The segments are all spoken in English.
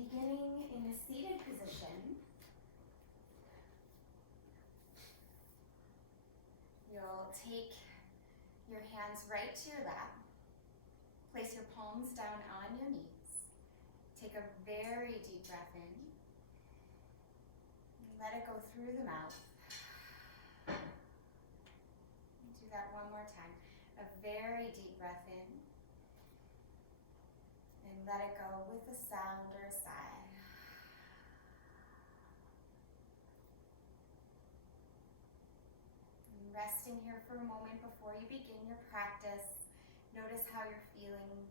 beginning in a seated position, you'll take your hands right to your lap. Place your palms down on your knees. Take a very deep breath in. Let it go through the mouth. Do that one more time. A very deep breath in. And let it go with a sound or a sigh. And resting here for a moment before you begin your practice. Notice how you're feeling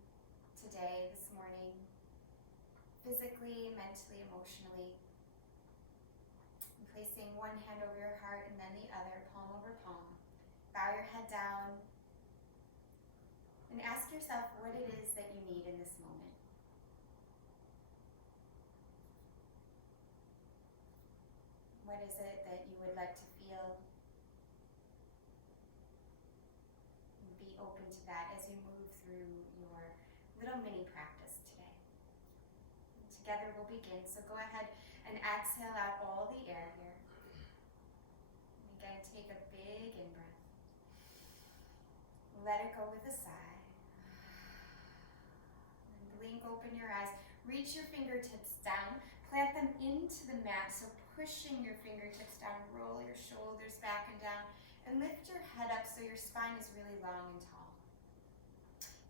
today, this morning, physically, mentally, emotionally. And placing one hand over your heart and then the other, palm over palm. Bow your head down and ask yourself what it is that you need in this moment. What is it that you would like to feel? Be open to that as you move through your little mini practice today. And together we'll begin. So go ahead and exhale out all the air here. And again, take a big in-breath. Let it go with a sigh. And blink open your eyes. Reach your fingertips down. Plant them into the mat. So pushing your fingertips down. Roll your shoulders back and down. And lift your head up so your spine is really long and tall.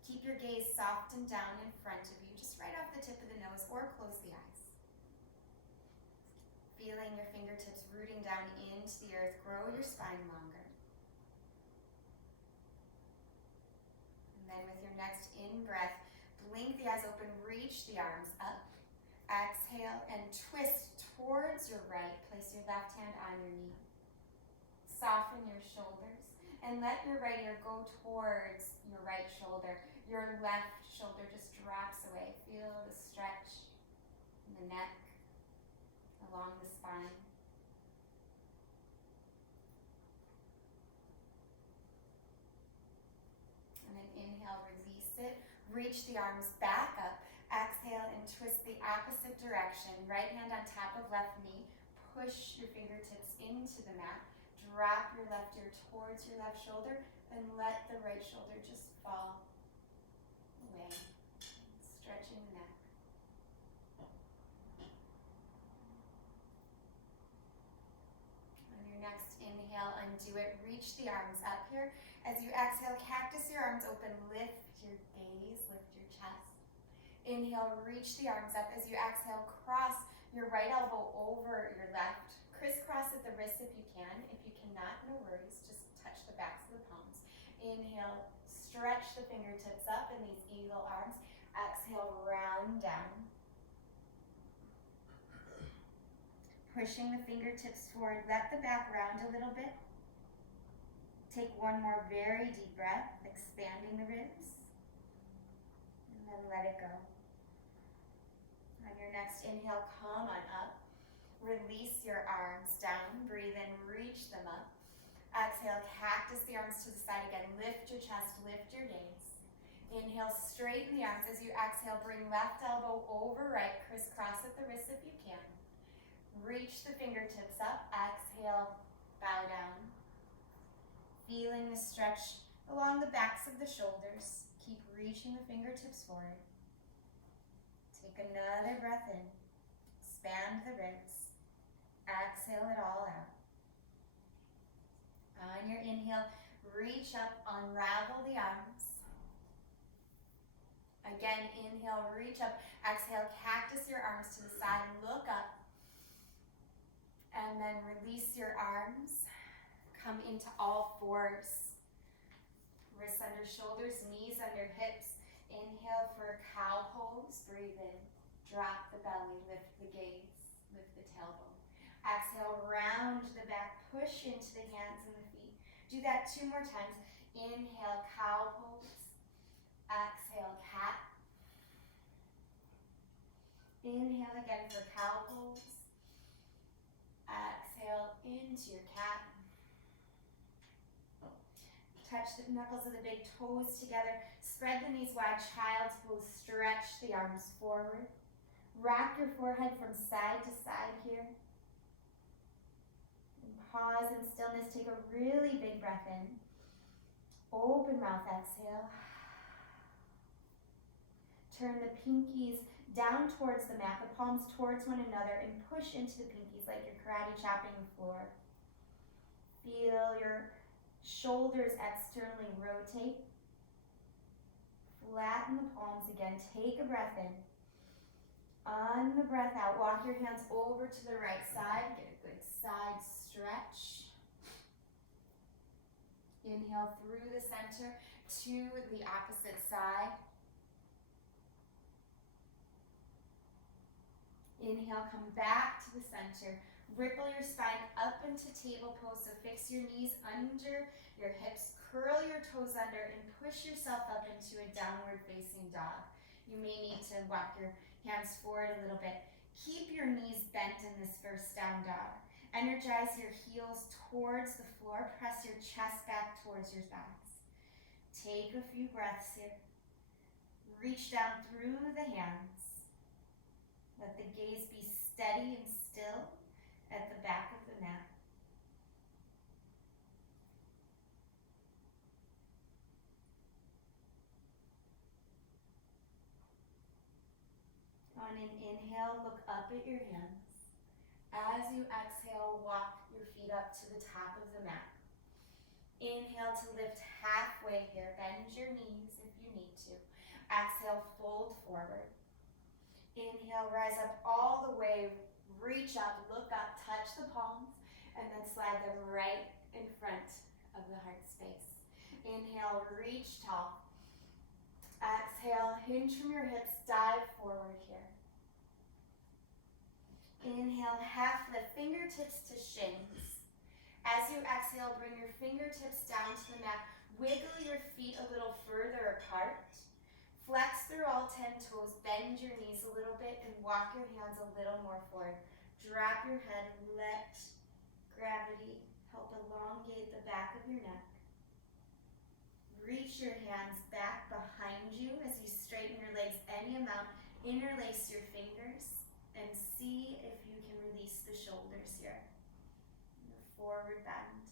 Keep your gaze soft and down in front of you, just right off the tip of the nose, or close the eyes. Feeling your fingertips rooting down into the earth, grow your spine longer. And then with your next in-breath, blink the eyes open, reach the arms up. Exhale and twist towards your right. Place your left hand on your knee. Soften your shoulders and let your right ear go towards your right shoulder. Your left shoulder just drops away. Feel the stretch in the neck, along the spine. And then inhale, release it. Reach the arms back up. Exhale and twist the opposite direction. Right hand on top of left knee. Push your fingertips into the mat. Drop your left ear towards your left shoulder and let the right shoulder just fall away. Stretching the neck. On your next inhale, undo it. Reach the arms up here. As you exhale, cactus your arms open. Lift your gaze, lift your chest. Inhale, reach the arms up. As you exhale, cross your right elbow over your left. Crisscross at the wrists if you can. If you cannot, no worries. Just touch the backs of the palms. Inhale, stretch the fingertips up in these eagle arms. Exhale, round down. Pushing the fingertips forward. Let the back round a little bit. Take one more very deep breath, expanding the ribs. And then let it go. On your next inhale, come on up. Release your arms down. Breathe in, reach them up. Exhale, cactus the arms to the side again. Lift your chest, lift your gaze. Inhale, straighten the arms. As you exhale, bring left elbow over right. Crisscross at the wrists if you can. Reach the fingertips up. Exhale, bow down. Feeling the stretch along the backs of the shoulders. Keep reaching the fingertips forward. Take another breath in. Expand the ribs. Exhale it all out. On your inhale, reach up, unravel the arms. Again, inhale, reach up. Exhale, cactus your arms to the side, look up. And then release your arms. Come into all fours. Wrists under shoulders, knees under hips. Inhale for cow pose, breathe in. Drop the belly, lift the gaze, lift the tailbone. Exhale, round the back, push into the hands and the feet. Do that 2 more times. Inhale, cow pose. Exhale, cat. Inhale again for cow pose. Exhale into your cat. Touch the knuckles of the big toes together. Spread the knees wide, child's pose. Stretch the arms forward. Rock your forehead from side to side here. And pause in stillness. Take a really big breath in. Open mouth, exhale. Turn the pinkies down towards the mat, the palms towards one another, and push into the pinkies like you're karate chopping the floor. Feel your shoulders externally rotate. Flatten the palms again. Take a breath in. On the breath out, walk your hands over to the right side. Get a good side stretch. Inhale through the center to the opposite side. Inhale, come back to the center. Ripple your spine up into table pose, so fix your knees under your hips, curl your toes under, and push yourself up into a downward facing dog. You may need to walk your hands forward a little bit. Keep your knees bent in this first down dog. Energize your heels towards the floor. Press your chest back towards your thighs. Take a few breaths here. Reach down through the hands. Let the gaze be steady and still at the back of the mat. On an inhale, look up at your hands. As you exhale, walk your feet up to the top of the mat. Inhale to lift halfway here. Bend your knees if you need to. Exhale, fold forward. Inhale, rise up all the way. Reach up, look up, touch the palms, and then slide them right in front of the heart space. Inhale, reach tall. Exhale, hinge from your hips, dive forward here. Inhale, half lift, fingertips to shins. As you exhale, bring your fingertips down to the mat. Wiggle your feet a little further apart. Flex through all 10 toes, bend your knees a little bit, and walk your hands a little more forward. Drop your head, let gravity help elongate the back of your neck. Reach your hands back behind you as you straighten your legs any amount. Interlace your fingers and see if you can release the shoulders here. The forward bend.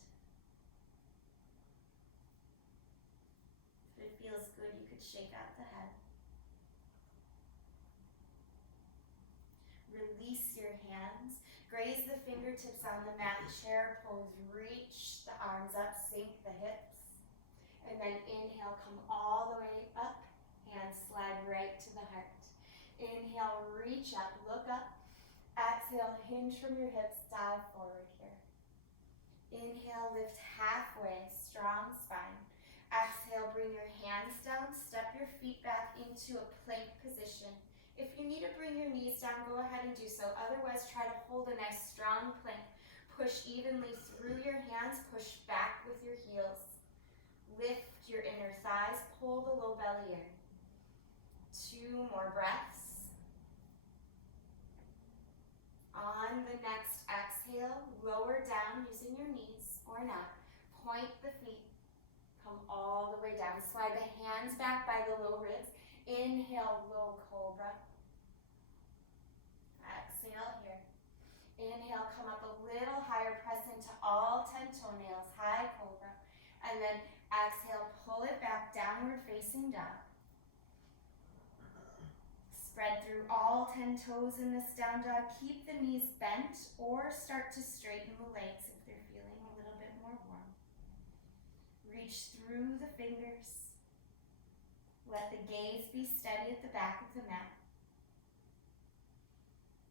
If it feels good, you could shake out the head. Release your hands. Graze the fingertips on the mat. Chair pose. Reach the arms up. Sink the hips. And then inhale, come all the way up. Hands slide right to the heart. Inhale, reach up, look up. Exhale, hinge from your hips. Dive forward here. Inhale, lift halfway. Strong spine. Exhale, bring your hands down. Step your feet back into a plank position. If you need to bring your knees down, go ahead and do so. Otherwise, try to hold a nice strong plank. Push evenly through your hands. Push back with your heels. Lift your inner thighs. Pull the low belly in. 2 more breaths. On the next exhale, lower down using your knees or not. Point the feet. Come all the way down. Slide the hands back by the low ribs. Inhale, low cobra. Exhale here. Inhale, come up a little higher, press into all 10 toenails, high cobra. And then exhale, pull it back, downward facing dog. Spread through all 10 toes in this down dog. Keep the knees bent or start to straighten the legs if they're feeling a little bit more warm. Reach through the fingers. Let the gaze be steady at the back of the mat.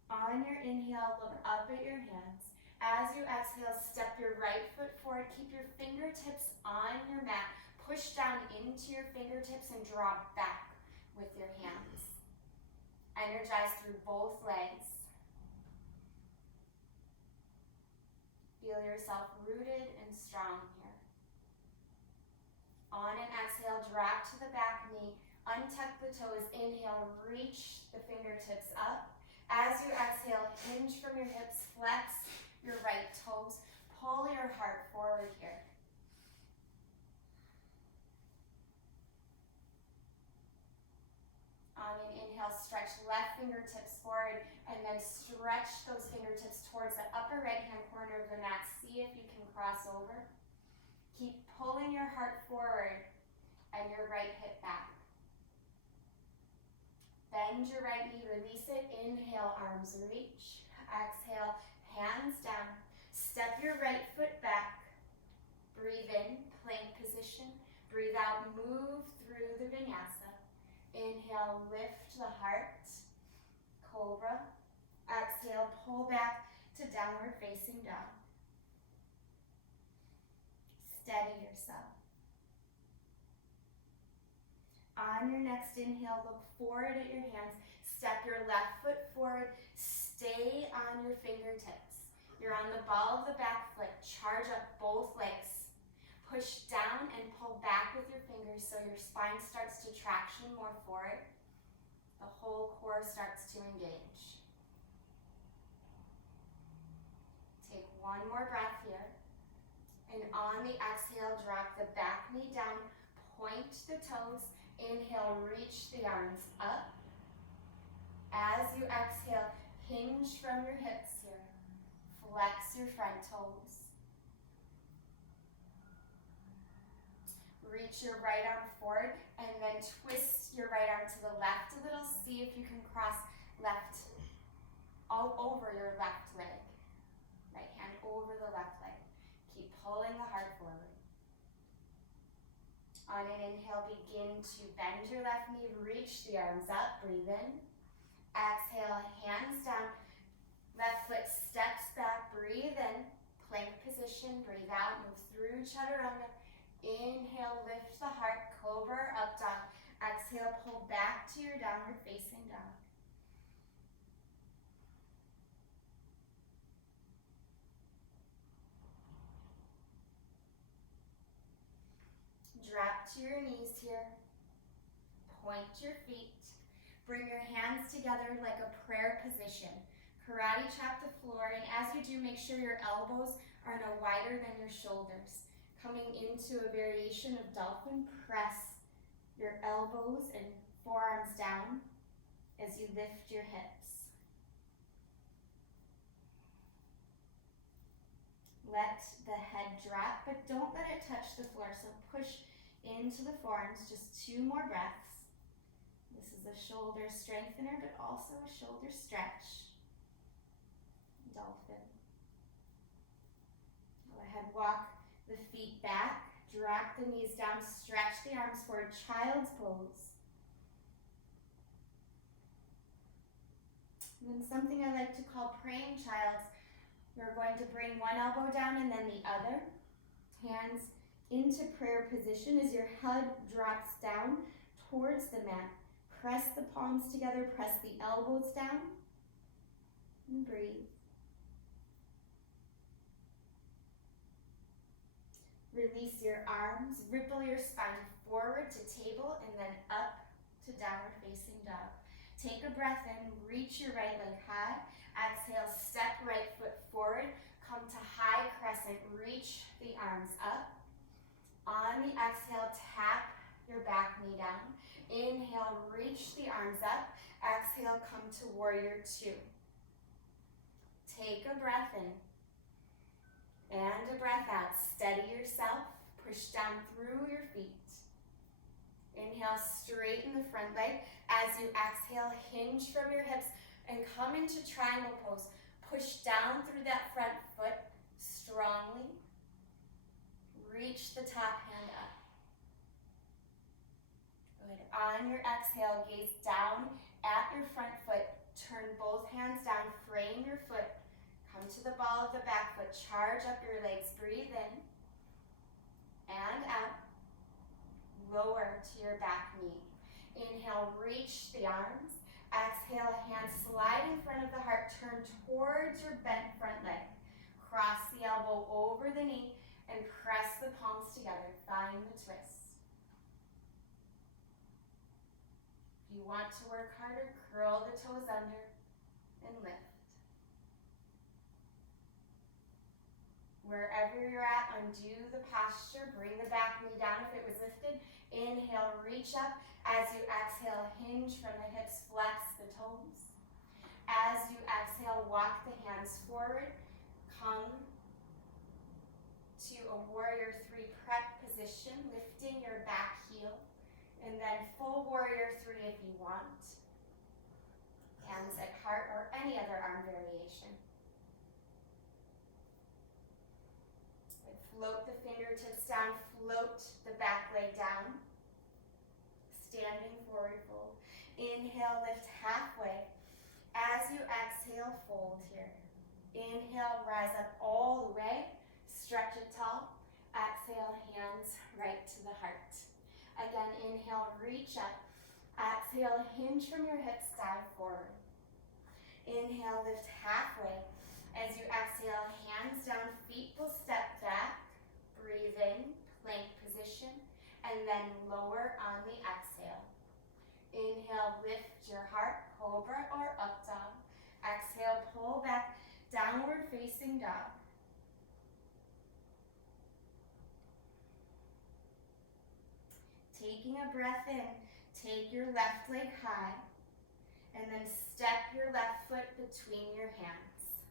On your inhale, look up at your hands. As you exhale, step your right foot forward. Keep your fingertips on your mat. Push down into your fingertips and draw back with your hands. Energize through both legs. Feel yourself rooted and strong here. On an exhale, drop to the back knee. Untuck the toes. Inhale, reach the fingertips up. As you exhale, hinge from your hips, flex your right toes. Pull your heart forward here. On an inhale, stretch left fingertips forward and then stretch those fingertips towards the upper right-hand corner of the mat. See if you can cross over. Keep pulling your heart forward and your right hip back. Bend your right knee, release it. Inhale, arms reach. Exhale, hands down. Step your right foot back. Breathe in, plank position. Breathe out, move through the vinyasa. Inhale, lift the heart. Cobra. Exhale, pull back to downward facing dog. Steady yourself. On your next inhale, look forward at your hands. Step your left foot forward. Stay on your fingertips. You're on the ball of the back foot. Charge up both legs. Push down and pull back with your fingers so your spine starts to traction more forward. The whole core starts to engage. Take one more breath here. And on the exhale, drop the back knee down. Point the toes. Inhale, reach the arms up. As you exhale, hinge from your hips here. Flex your front toes. Reach your right arm forward and then twist your right arm to the left a little. See if you can cross left all over your left leg. Right hand over the left leg. Keep pulling the heart forward. On an inhale, begin to bend your left knee, reach the arms up, breathe in. Exhale, hands down, left foot steps back, breathe in, plank position, breathe out, move through chaturanga. Inhale, lift the heart, cobra, up dog. Exhale, pull back to your downward facing dog. Drop to your knees here. Point your feet. Bring your hands together like a prayer position. Karate chop the floor, and as you do, make sure your elbows are no wider than your shoulders. Coming into a variation of dolphin, press your elbows and forearms down as you lift your hips. Let the head drop, but don't let it touch the floor, so push into the forearms, just 2 more breaths. This is a shoulder strengthener, but also a shoulder stretch. Dolphin. Go ahead, walk the feet back, drop the knees down, stretch the arms forward, child's pose. And then something I like to call praying child's. You're going to bring one elbow down and then the other. Hands into prayer position as your head drops down towards the mat. Press the palms together, press the elbows down, and breathe. Release your arms, ripple your spine forward to table and then up to downward facing dog. Take a breath in, reach your right leg high. Exhale, step right foot forward, come to high crescent, reach the arms up. On the exhale, tap your back knee down. Inhale, reach the arms up. Exhale, come to warrior 2. Take a breath in and a breath out. Steady yourself, push down through your feet. Inhale, straighten the front leg. As you exhale, hinge from your hips and come into triangle pose. Push down through that front foot strongly. Reach the top hand up. Good. On your exhale, gaze down at your front foot. Turn both hands down, frame your foot. Come to the ball of the back foot. Charge up your legs. Breathe in and out. Lower to your back knee. Inhale, reach the arms. Exhale, hands slide in front of the heart. Turn towards your bent front leg. Cross the elbow over the knee and press the palms together. Find the twist. If you want to work harder, curl the toes under and lift. Wherever you're at, undo the posture. Bring the back knee down if it was lifted. Inhale, reach up. As you exhale, hinge from the hips, flex the toes. As you exhale, walk the hands forward. Come to a warrior three prep position, lifting your back heel. And then full warrior three if you want. Hands at heart or any other arm variation. And float the fingertips down, float the back leg down. Standing forward fold. Inhale, lift halfway. As you exhale, fold here. Inhale, rise up all the way. Stretch it tall. Exhale, hands right to the heart. Again, inhale, reach up. Exhale, hinge from your hips, dive forward. Inhale, lift halfway. As you exhale, hands down, feet will step back. Breathe in, plank position, and then lower on the exhale. Inhale, lift your heart, cobra or up dog. Exhale, pull back, downward facing dog. Taking a breath in, take your left leg high, and then step your left foot between your hands.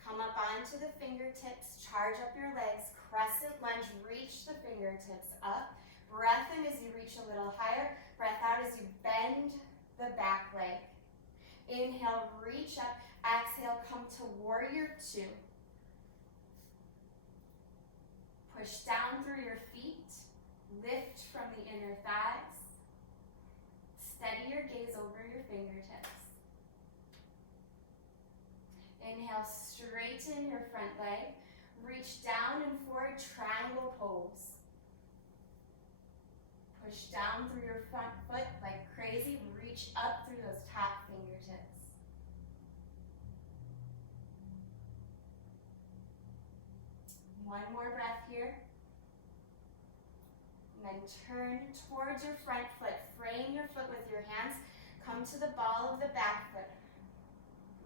Come up onto the fingertips, charge up your legs, crescent lunge, reach the fingertips up. Breath in as you reach a little higher, breath out as you bend the back leg. Inhale, reach up, exhale, come to warrior two. Push down through your feet. Lift from the inner thighs. Steady your gaze over your fingertips. Inhale, straighten your front leg. Reach down and forward, triangle pose. Push down through your front foot like crazy. Reach up through those top fingertips. One more breath here. And then turn towards your front foot. Frame your foot with your hands. Come to the ball of the back foot.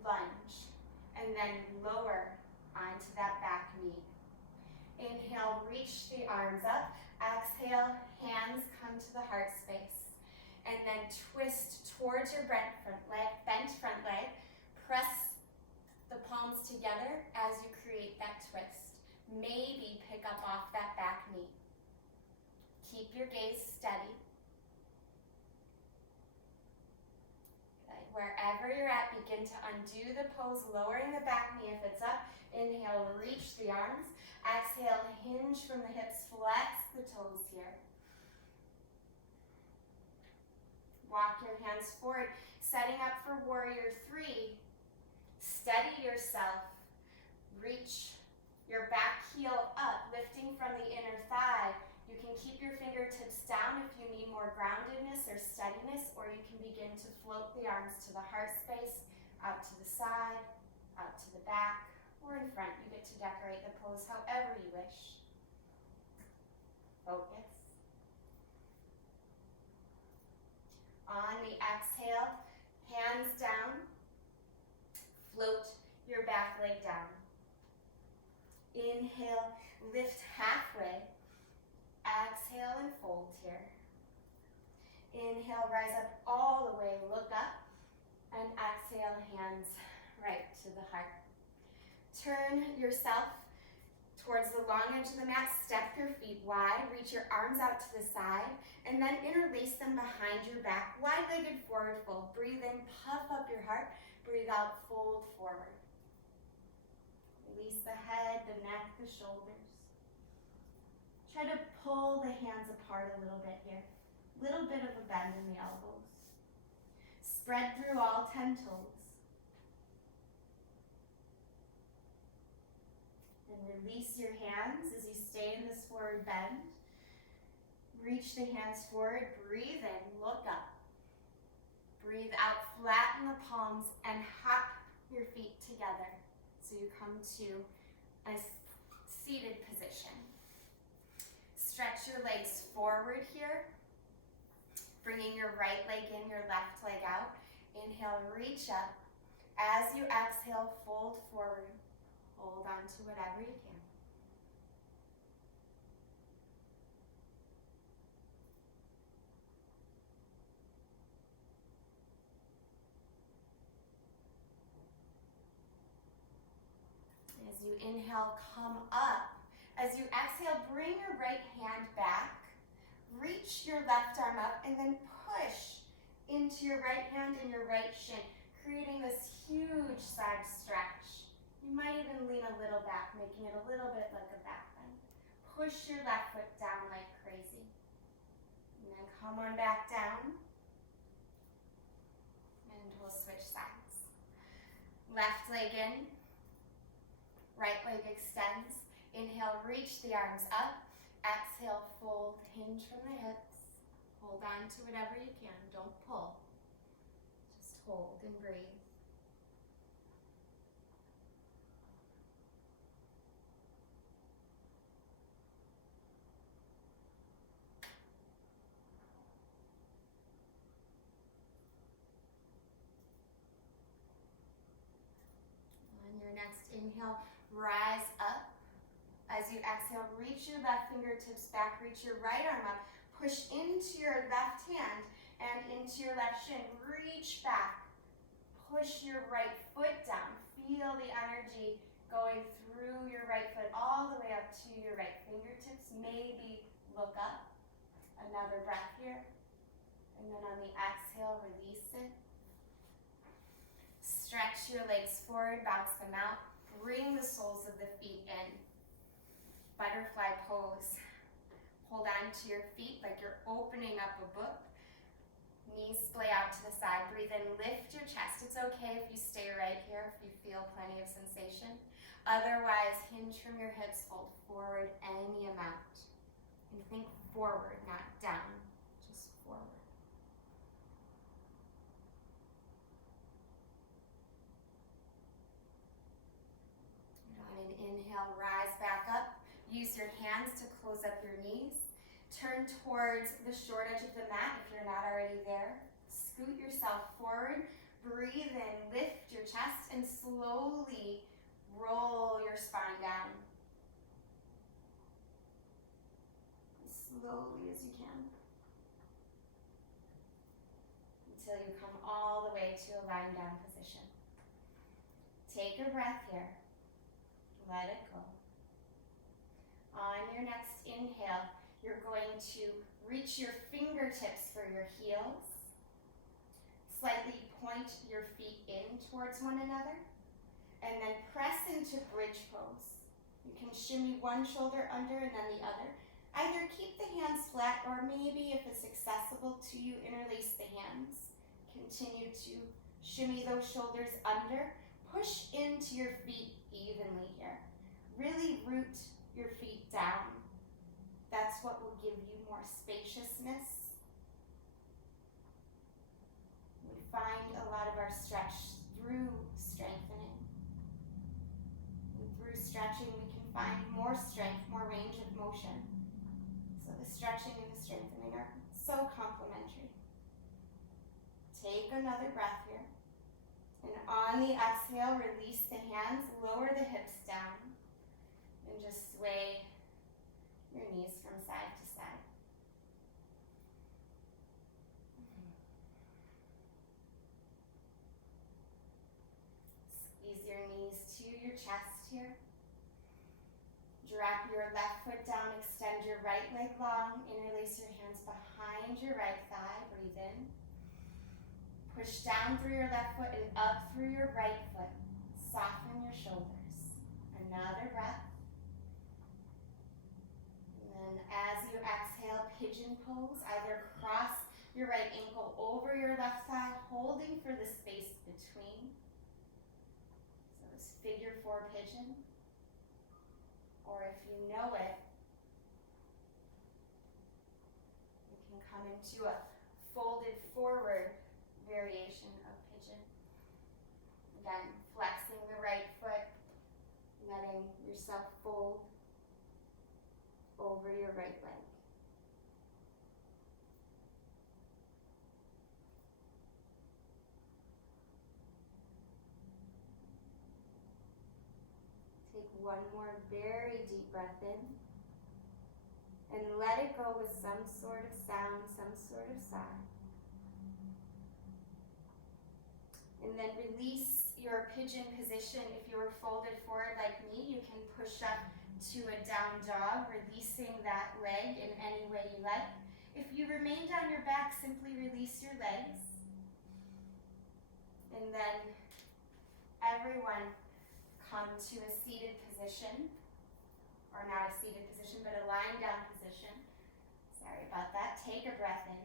Lunge. And then lower onto that back knee. Inhale, reach the arms up. Exhale, hands come to the heart space. And then twist towards your bent front leg. Press the palms together as you create that twist. Maybe pick up off that back knee. Keep your gaze steady. Okay. Wherever you're at, begin to undo the pose, lowering the back knee if it's up. Inhale, reach the arms. Exhale, hinge from the hips, flex the toes here. Walk your hands forward, setting up for warrior three. Steady yourself. Reach your back heel up, lifting from the inner thigh. You can keep your fingertips down if you need more groundedness or steadiness, or you can begin to float the arms to the heart space, out to the side, out to the back, or in front. You get to decorate the pose however you wish. Focus. On the exhale, hands down, float your back leg down. Inhale, lift halfway. Exhale and fold here. Inhale, rise up all the way, look up, and exhale, hands right to the heart. Turn yourself towards the long edge of the mat, step your feet wide, reach your arms out to the side, and then interlace them behind your back, wide-legged forward fold. Breathe in, puff up your heart, breathe out, fold forward. Release the head, the neck, the shoulders. Try to pull the hands apart a little bit here. Little bit of a bend in the elbows. Spread through all 10 toes. Then release your hands as you stay in this forward bend. Reach the hands forward, breathe in, look up. Breathe out, flatten the palms and hop your feet together. So you come to a seated position. Stretch your legs forward here, bringing your right leg in, your left leg out. Inhale, reach up. As you exhale, fold forward. Hold on to whatever you can. you inhale, come up. As you exhale, bring your right hand back. Reach your left arm up and then push into your right hand and your right shin, creating this huge side stretch. You might even lean a little back, making it a little bit like a back bend. Push your left foot down like crazy. And then come on back down. And we'll switch sides. Left leg in, right leg extends. Inhale, reach the arms up. Exhale, fold, hinge from the hips. Hold on to whatever you can, don't pull. Just hold and breathe. On your next inhale, rise up. As you exhale, reach your left fingertips back, reach your right arm up, push into your left hand and into your left shin. Reach back, push your right foot down. Feel the energy going through your right foot all the way up to your right fingertips. Maybe look up. Another breath here. And then on the exhale, release it. Stretch your legs forward, bounce them out. Bring the soles of the feet in. Butterfly pose. Hold on to your feet like you're opening up a book. Knees splay out to the side. Breathe in, lift your chest. It's okay if you stay right here if you feel plenty of sensation. Otherwise, hinge from your hips, fold forward any amount. And think forward, not down, just forward. And on an inhale, rise back up. Use your hands to close up your knees. Turn towards the short edge of the mat if you're not already there. Scoot yourself forward. Breathe in, lift your chest, and slowly roll your spine down. As slowly as you can. Until you come all the way to a lying down position. Take a breath here. Let it go. On your next inhale, you're going to reach your fingertips for your heels. Slightly point your feet in towards one another. And then press into bridge pose. You can shimmy one shoulder under and then the other. Either keep the hands flat or maybe if it's accessible to you, interlace the hands. Continue to shimmy those shoulders under. Push into your feet evenly here. Really root your feet down. That's what will give you more spaciousness. We find a lot of our stretch through strengthening. And through stretching, we can find more strength, more range of motion. So the stretching and the strengthening are so complementary. Take another breath here. And on the exhale, release the hands, lower the hips down. And just sway your knees from side to side. Squeeze your knees to your chest here. Drop your left foot down, extend your right leg long, interlace your hands behind your right thigh, breathe in. Push down through your left foot and up through your right foot. Soften your shoulders. Another breath. And as you exhale, pigeon pose. Either cross your right ankle over your left thigh, holding for the space between. So this figure four pigeon. Or if you know it, you can come into a folded forward variation of pigeon. Again, flexing the right foot, letting yourself fold over your right leg. Take one more very deep breath in. And let it go with some sort of sound, some sort of sigh. And then release your pigeon position. If you were folded forward like me, you can push up to a down dog, releasing that leg in any way you like. If you remain on your back, simply release your legs. And then everyone come to a seated position, or not a seated position, but a lying down position. Sorry about that. Take a breath in.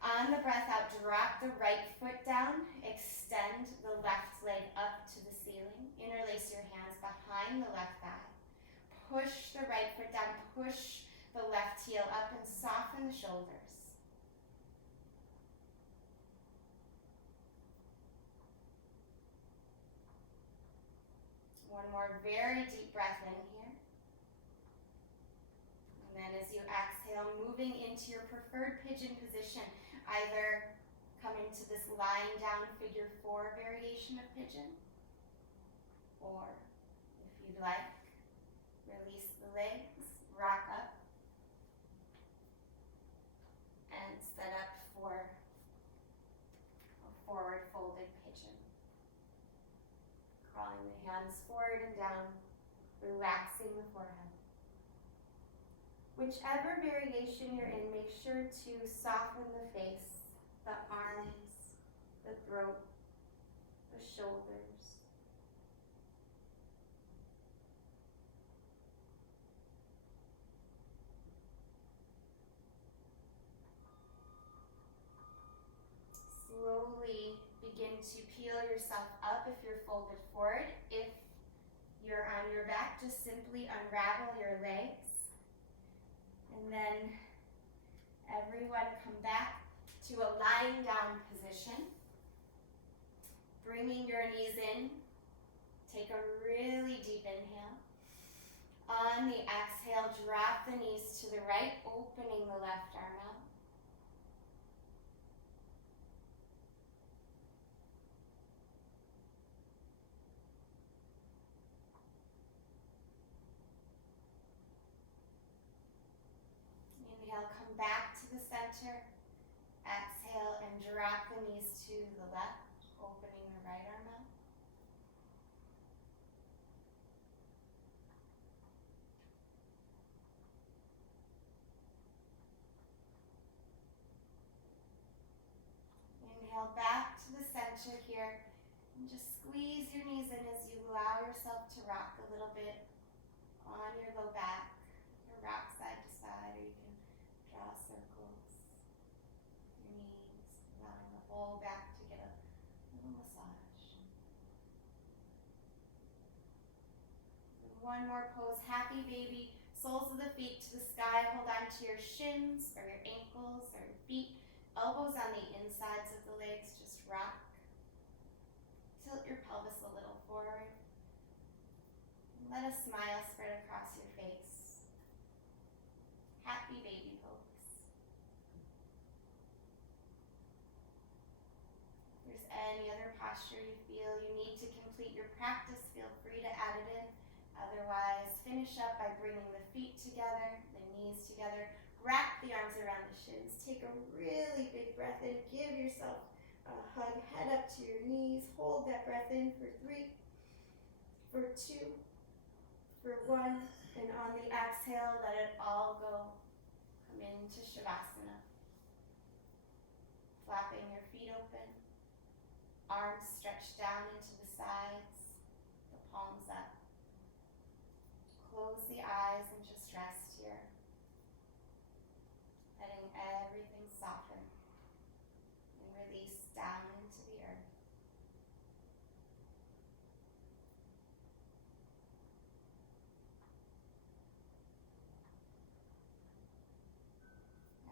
On the breath out, drop the right foot down, extend the left leg up to the ceiling, interlace your hands behind the left thigh, push the right foot down, push the left heel up and soften the shoulders. One more very deep breath in here. And then as you exhale, moving into your preferred pigeon position, either come into this lying down figure 4 variation of pigeon, or if you'd like, release the legs, rock up, and set up for a forward folded pigeon. Crawling the hands forward and down, relaxing the forehead. Whichever variation you're in, make sure to soften the face, the arms, the throat, the shoulders. Slowly begin to peel yourself up if you're folded forward. If you're on your back, just simply unravel your legs. And then everyone come back to a lying down position. Bringing your knees in. Take a really deep inhale. On the exhale, drop the knees to the right, opening the left arm out. Inhale, come back to the center. Exhale and drop the knees to the left, opening the right arm out. Inhale back to the center here, and just squeeze your knees in as you allow yourself to rock a little bit on your low back, or rock side to side, or you can draw circles with your knees, allowing the whole back to get a little massage. And one more pose, happy baby, soles of the feet to the sky, hold on to your shins or your ankles or your feet. Elbows on the insides of the legs, just rock. Tilt your pelvis a little forward. And let a smile spread across your face. Happy baby pose. If there's any other posture you feel you need to complete your practice, feel free to add it in. Otherwise, finish up by bringing the feet together, the knees together. Wrap the arms around the shins. Take a really big breath in. Give yourself a hug. Head up to your knees. Hold that breath in for 3, for 2, for 1. And on the exhale, let it all go. Come into Shavasana. Flapping your feet open. Arms stretched down into the sides. The palms up. Close the eyes and just rest here. Letting everything soften and release down into the earth.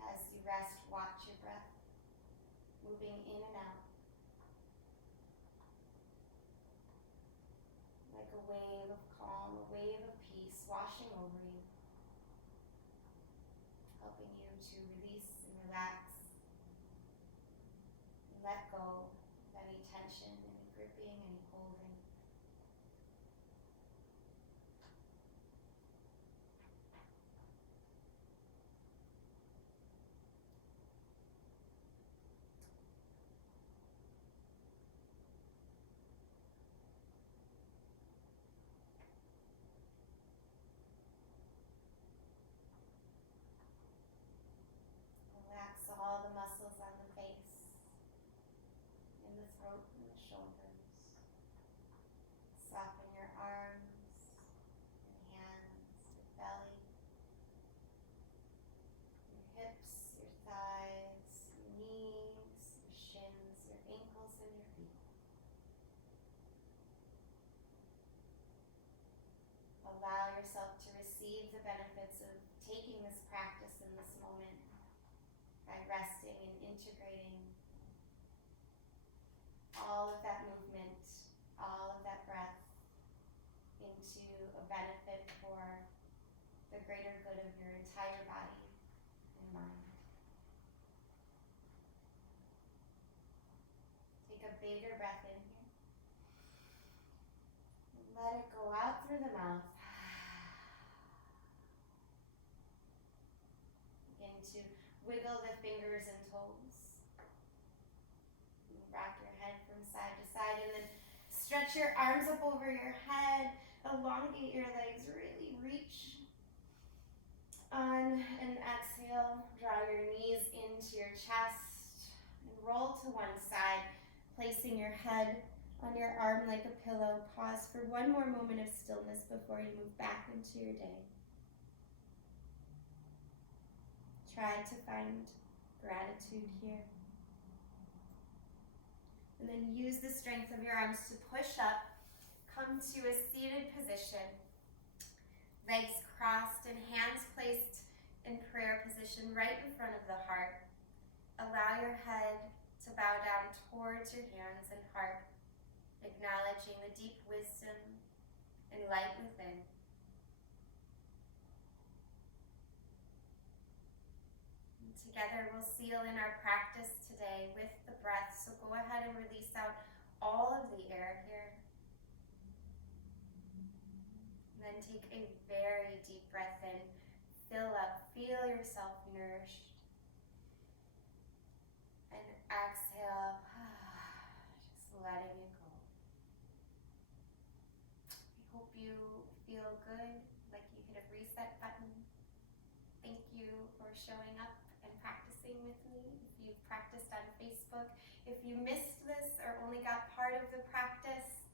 As you rest, watch your breath, moving in and out. Like a wave of calm, a wave of peace washing over you. Helping you to release and relax and let go of any tension, any gripping, any holding. receive the benefits of taking this practice in this moment by resting and integrating all of that movement, all of that breath into a benefit for the greater good of your entire body and mind. Take a bigger breath in here. And let it go out through the mouth. Begin to wiggle the fingers and toes. And rock your head from side to side, and then stretch your arms up over your head. Elongate your legs. Really reach. On an exhale, draw your knees into your chest and roll to one side, placing your head on your arm like a pillow. Pause for one more moment of stillness before you move back into your day. Try to find gratitude here. And then use the strength of your arms to push up. Come to a seated position. Legs crossed and hands placed in prayer position right in front of the heart. Allow your head to bow down towards your hands and heart, acknowledging the deep wisdom and light within. And together we'll seal in our practice today with the breath. So go ahead and release out all of the air here. Then take a very deep breath in, fill up, feel yourself nourished. And exhale, just letting it go. I hope you feel good, like you hit a reset button. Thank you for showing up and practicing with me. If you've practiced on Facebook, if you missed this or only got part of the practice,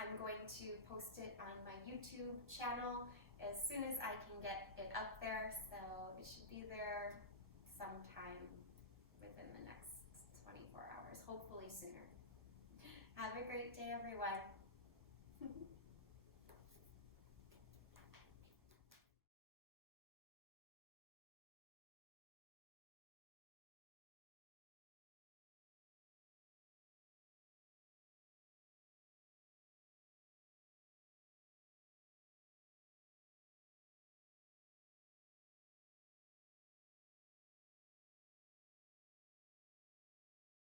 I'm going to post it on my YouTube channel as soon as I can get it up there, so it should be there sometime within the next 24 hours, hopefully sooner. Have a great day, everyone.